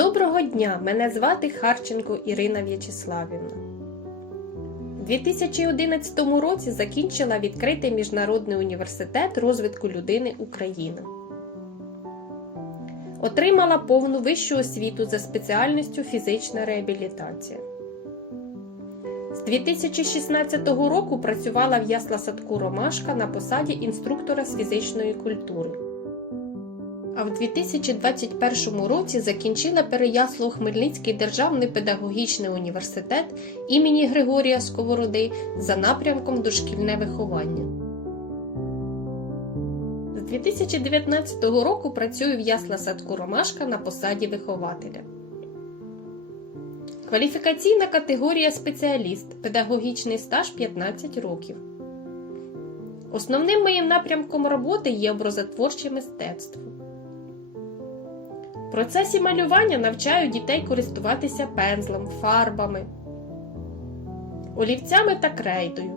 Доброго дня! Мене звати Харченко Ірина В'ячеславівна. У 2011 році закінчила відкритий Міжнародний університет розвитку людини Україна. Отримала повну вищу освіту за спеціальністю фізична реабілітація. З 2016 року працювала в ясла садку Ромашка на посаді інструктора з фізичної культури. А в 2021 році закінчила Переяслав Хмельницький державний педагогічний університет імені Григорія Сковороди за напрямком дошкільне виховання. З 2019 року працюю в ясла садку Ромашка на посаді вихователя. Кваліфікаційна категорія спеціаліст, педагогічний стаж 15 років. Основним моїм напрямком роботи є образотворче мистецтво. В процесі малювання навчаю дітей користуватися пензлем, фарбами, олівцями та крейдою.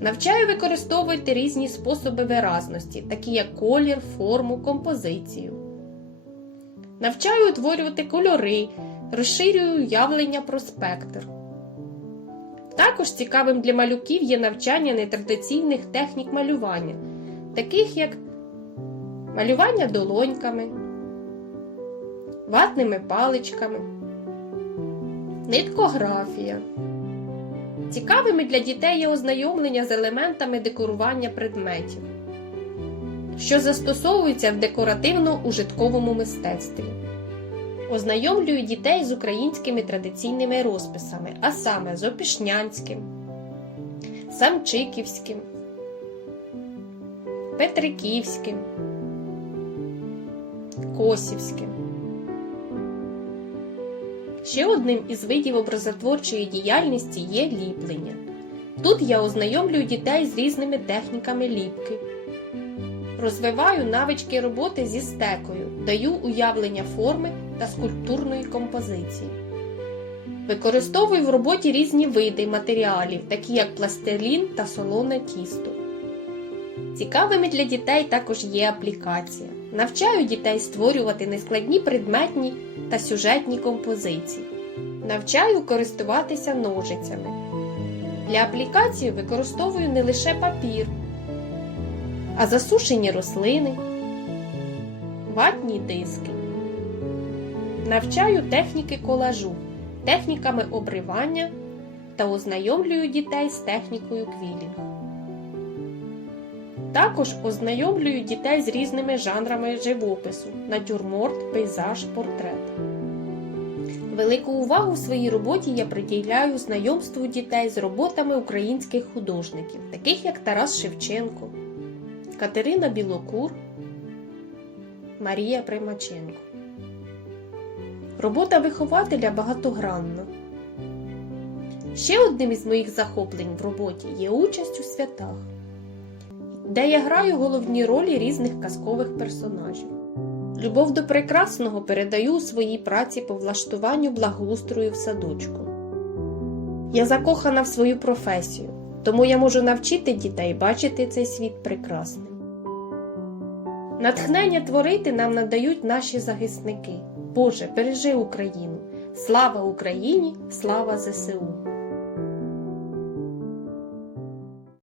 Навчаю використовувати різні способи виразності, такі як колір, форму, композицію. Навчаю утворювати кольори, розширюю уявлення про спектр. Також цікавим для малюків є навчання нетрадиційних технік малювання, таких як малювання долоньками, ватними паличками, ниткографія. Цікавими для дітей є ознайомлення з елементами декорування предметів, що застосовуються в декоративно-ужитковому мистецтві. Ознайомлюю дітей з українськими традиційними розписами, а саме з Опішнянським, Самчиківським, Петриківським, Косівським. Ще одним із видів образотворчої діяльності є ліплення. Тут я ознайомлюю дітей з різними техніками ліпки. Розвиваю навички роботи зі стекою, даю уявлення форми та скульптурної композиції. Використовую в роботі різні види матеріалів, такі як пластилін та солоне тісто. Цікавими для дітей також є аплікація. Навчаю дітей створювати нескладні предметні та сюжетні композиції. Навчаю користуватися ножицями. Для аплікації використовую не лише папір, а засушені рослини, ватні диски. Навчаю техніки колажу, техніками обривання та ознайомлюю дітей з технікою квілінг. Також ознайомлюю дітей з різними жанрами живопису натюрморт, пейзаж, портрет. Велику увагу в своїй роботі я приділяю знайомству дітей з роботами українських художників, таких як Тарас Шевченко, Катерина Білокур, Марія Примаченко. Робота вихователя багатогранна. Ще одним із моїх захоплень в роботі є участь у святах, де я граю головні ролі різних казкових персонажів. Любов до прекрасного передаю у своїй праці по влаштуванню благоустрою в садочку. Я закохана в свою професію, тому я можу навчити дітей бачити цей світ прекрасним. Натхнення творити нам надають наші захисники. Боже, бережи Україну! Слава Україні! Слава ЗСУ!